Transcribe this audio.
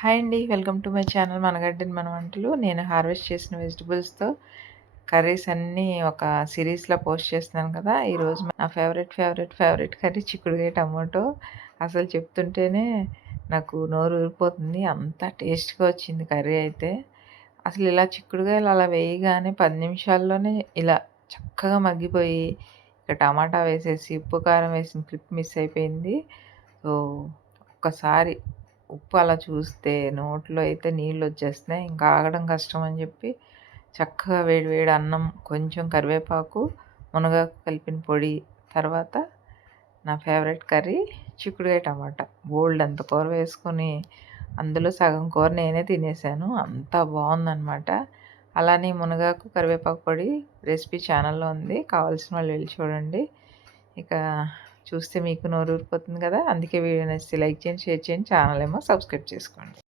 Hi అండి. Welcome to my channel మన garden మన వంటలు. నేను హార్వెస్ట్ చేసిన వెజిటబుల్స్‌తో కర్రీస్ అన్నీ ఒక సిరీస్‌లా పోస్ట్ చేస్తున్నాను కదా! ఈరోజు నా ఫేవరెట్ కర్రీ చిక్కుడుగాయ టమాటో. అసలు చెప్తుంటేనే నాకు నోరు ఊరిపోతుంది. అంత టేస్ట్‌గా వచ్చింది కర్రీ అయితే. అసలు ఇలా చిక్కుడుగాయలు అలా వేయగానే 10 నిమిషాల్లోనే ఇలా చక్కగా మగ్గిపోయి, ఇక టమాటా వేసేసి, ఉప్పు, కారం వేసిన క్లిప్ మిస్ అయిపోయింది. సో, ఒక్కసారి ఉప్పు అలా చూస్తే నోట్లో అయితే నీళ్ళొచ్చేస్తున్నాయి. ఇంకా ఆగడం కష్టం అని చెప్పి చక్కగా వేడి వేడి అన్నం, కొంచెం కరివేపాకు, మునగాకు కలిపిన పొడి, తర్వాత నా ఫేవరెట్ కర్రీ చిక్కుడుకాయ టమాటా. బోలెడంత కూర వేసుకొని అందులో సగం కూర నేనే తినేసాను. అంత బావుందనమాట. అలానే మునగాకు, కరివేపాకు పొడి రెసిపీ ఛానల్‌లో ఉంది. కావాల్సిన వాళ్ళు వెళ్లి చూడండి. ఇక చూస్తే మీకు నోరూరిపోతుంది కదా! అందుకే వీడియో నచ్చితే లైక్ చేయండి, షేర్ చేయండి. ఛానల్ ఏమో సబ్స్క్రైబ్ చేసుకోండి.